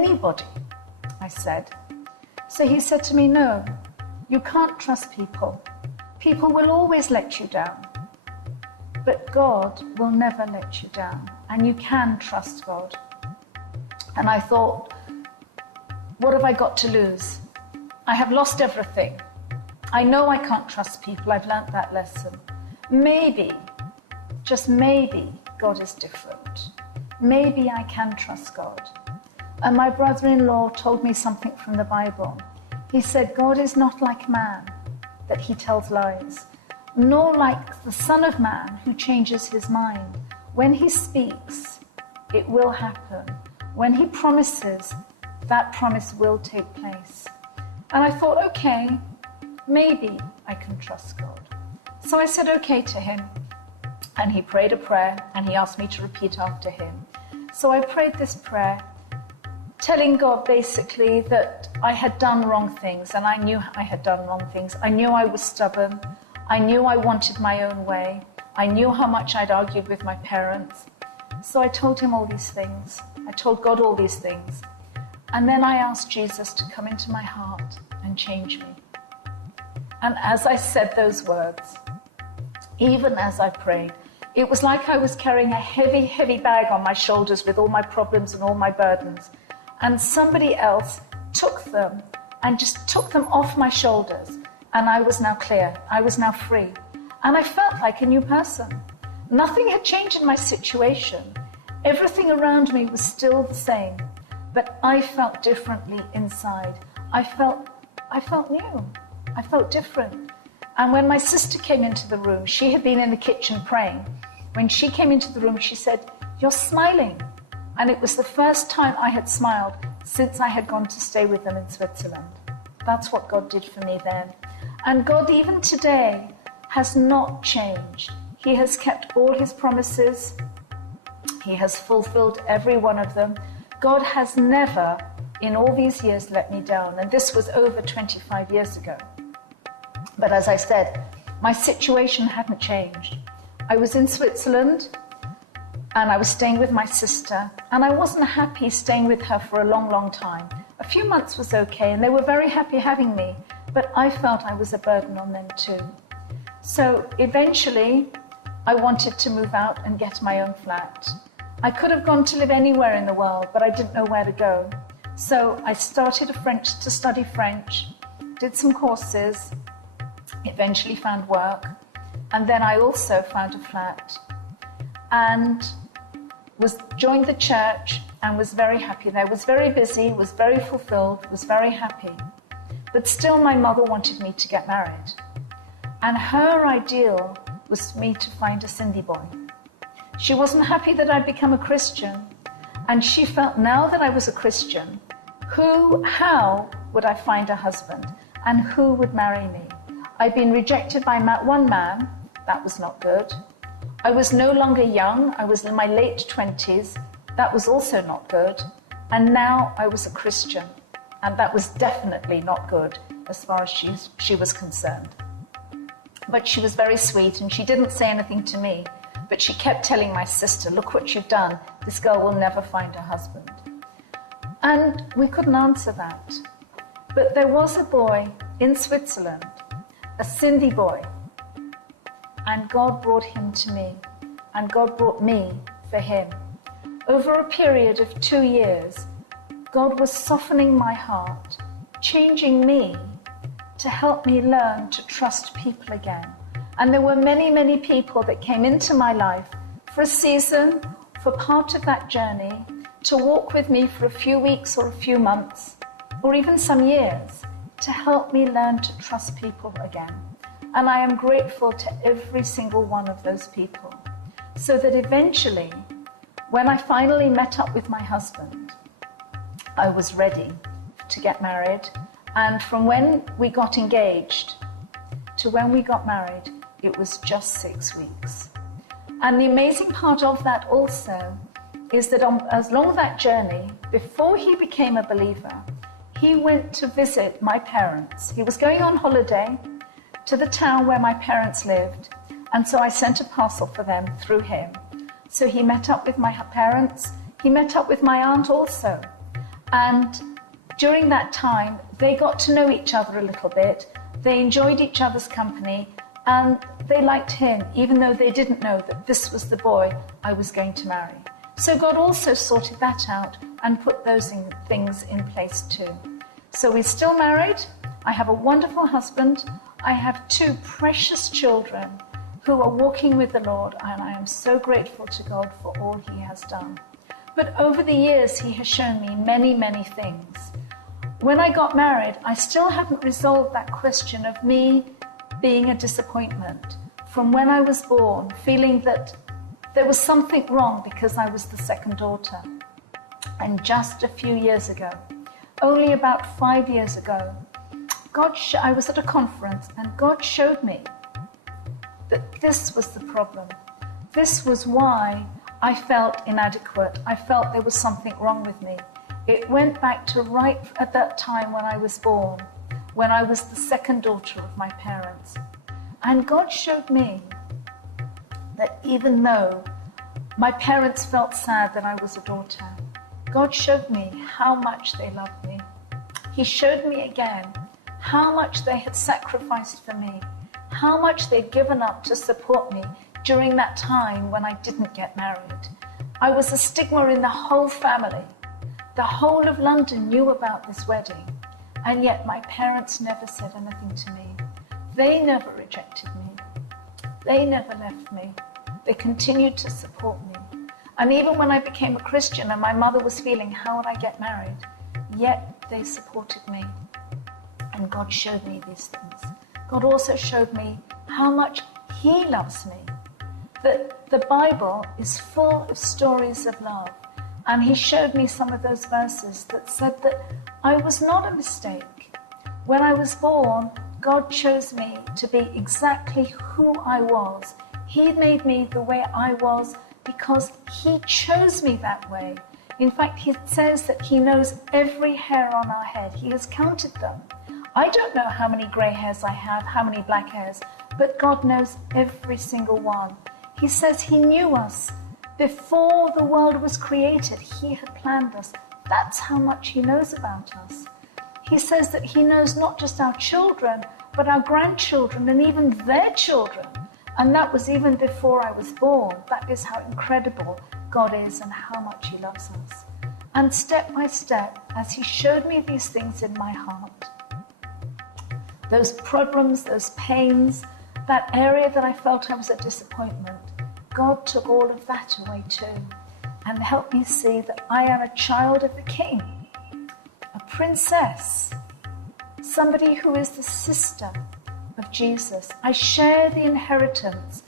anybody, I said. So he said to me, no, you can't trust people. People will always let you down. But God will never let you down, and you can trust God. And I thought, what have I got to lose? I have lost everything. I know I can't trust people. I've learnt that lesson. Maybe, just maybe, God is different. Maybe I can trust God. And my brother-in-law told me something from the Bible. He said, God is not like man, that he tells lies, nor like the Son of Man who changes his mind. When he speaks, it will happen. When he promises, that promise will take place. And I thought, okay, maybe I can trust God. So I said okay to him, and he prayed a prayer, and he asked me to repeat after him. So I prayed this prayer, telling God basically that I had done wrong things, and I knew I had done wrong things. I knew I was stubborn. I knew I wanted my own way. I knew how much I'd argued with my parents. So I told him all these things. I told God all these things. And then I asked Jesus to come into my heart and change me. And as I said those words, even as I prayed, it was like I was carrying a heavy, heavy bag on my shoulders with all my problems and all my burdens. And somebody else took them and just took them off my shoulders. And I was now clear. I was now free. And I felt like a new person. Nothing had changed in my situation. Everything around me was still the same. But I felt differently inside. I felt new. I felt different. And when my sister came into the room, she had been in the kitchen praying. When she came into the room, she said, "You're smiling." And it was the first time I had smiled since I had gone to stay with them in Switzerland. That's what God did for me then. And God, even today, has not changed. He has kept all his promises. He has fulfilled every one of them. God has never, in all these years, let me down. And this was over 25 years ago. But as I said, my situation hadn't changed. I was in Switzerland, and I was staying with my sister, and I wasn't happy staying with her for a long, long time. A few months was okay, and they were very happy having me, but I felt I was a burden on them too. So eventually, I wanted to move out and get my own flat. I could have gone to live anywhere in the world, but I didn't know where to go. So I started to study French, did some courses, eventually found work, and then I also found a flat and joined the church and was very happy there. Was very busy, was very fulfilled, was very happy. But still my mother wanted me to get married. And her ideal was for me to find a Sindhi boy. She wasn't happy that I'd become a Christian, and she felt now that I was a Christian, how would I find a husband, and who would marry me? I'd been rejected by one man. That was not good. I was no longer young. I was in my late 20s. That was also not good. And now I was a Christian, and that was definitely not good as far as she was concerned. But she was very sweet, and she didn't say anything to me, but she kept telling my sister, "Look what you've done. This girl will never find a husband." And we couldn't answer that. But there was a boy in Switzerland, a Sindhi boy, and God brought him to me, and God brought me for him. Over a period of 2 years, God was softening my heart, changing me to help me learn to trust people again. And there were many, many people that came into my life for a season, for part of that journey, to walk with me for a few weeks or a few months, or even some years, to help me learn to trust people again. And I am grateful to every single one of those people. So that eventually, when I finally met up with my husband, I was ready to get married. And from when we got engaged to when we got married, it was just 6 weeks. And the amazing part of that also is that along that journey, before he became a believer, he went to visit my parents. He was going on holiday to the town where my parents lived, and so I sent a parcel for them through him. So he met up with my parents. He met up with my aunt also. And during that time, they got to know each other a little bit. They enjoyed each other's company, and they liked him, even though they didn't know that this was the boy I was going to marry. So God also sorted that out and put those things in place too. So we're still married. I have a wonderful husband. I have 2 precious children who are walking with the Lord, and I am so grateful to God for all he has done. But over the years, he has shown me many, many things. When I got married, I still hadn't resolved that question of me being a disappointment from when I was born, feeling that there was something wrong because I was the second daughter. And just a few years ago, only about 5 years ago, I was at a conference, and God showed me that this was the problem. This was why I felt inadequate. I felt there was something wrong with me. It went back to right at that time when I was born, when I was the second daughter of my parents. And God showed me that even though my parents felt sad that I was a daughter, God showed me how much they loved me. He showed me again how much they had sacrificed for me, how much they'd given up to support me during that time when I didn't get married. I was a stigma in the whole family. The whole of London knew about this wedding, and yet my parents never said anything to me. They never rejected me. They never left me. They continued to support me. And even when I became a Christian and my mother was feeling, how would I get married? Yet they supported me. And God showed me these things. God also showed me how much he loves me. That the Bible is full of stories of love. And he showed me some of those verses that said that I was not a mistake. When I was born, God chose me to be exactly who I was. He made me the way I was because he chose me that way. In fact, he says that he knows every hair on our head. He has counted them. I don't know how many grey hairs I have, how many black hairs, but God knows every single one. He says he knew us. Before the world was created, he had planned us. That's how much he knows about us. He says that he knows not just our children, but our grandchildren and even their children. And that was even before I was born. That is how incredible God is and how much he loves us. And step by step, as he showed me these things in my heart, those problems, those pains, that area that I felt I was a disappointment, God took all of that away too and helped me see that I am a child of the King, a princess, somebody who is the sister of Jesus. I share the inheritance